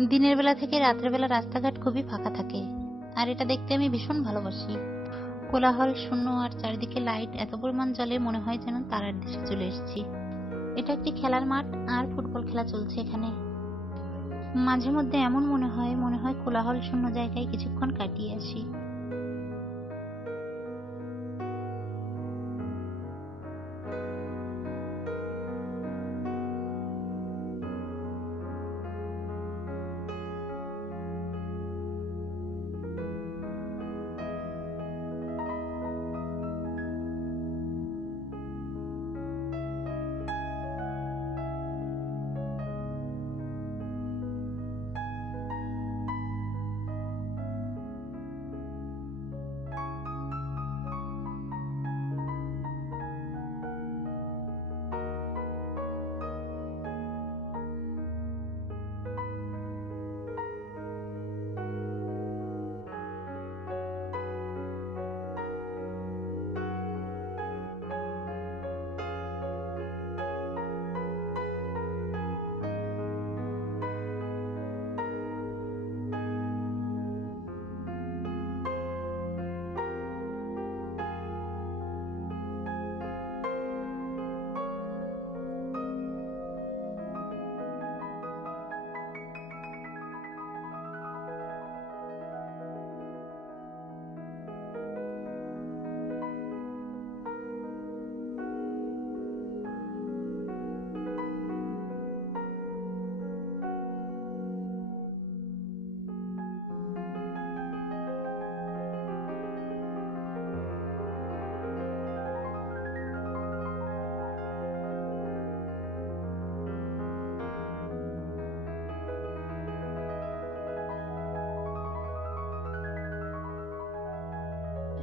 দিনের বেলা থেকে রাতের বেলা রাস্তাঘাট খুবই ফাঁকা থাকে। আর এটা দেখতে আমি ভীষণ ভালোবাসি। কোলাহল, শূন্য আর চারিদিকে লাইট, এত পরিমাণ জলে মনে হয় যেন তারার দেশে চলে এসেছি। এটা একটি খেলার মাঠ আর ফুটবল খেলা চলছে এখানে। মাঝে মধ্যে এমন মনে হয় মনে হয় কোলাহল শূন্য জায়গায় কিছুক্ষণ কাটিয়ে আসি।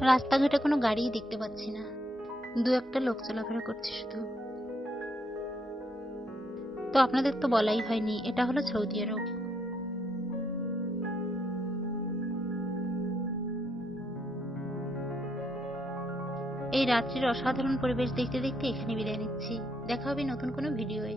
রাস্তাঘাটে কোনো গাড়িই দেখতে পাচ্ছি না। দু একটা লোক চলাফেরা করছে শুধু। তো আপনাদের তো বলাই হয়নি, এটা হলো সৌদি আরব। এই রাত্রির অসাধারণ পরিবেশ দেখতে দেখতে এখানে বিদায় নিচ্ছি। দেখা হবে নতুন কোনো ভিডিওয়ে।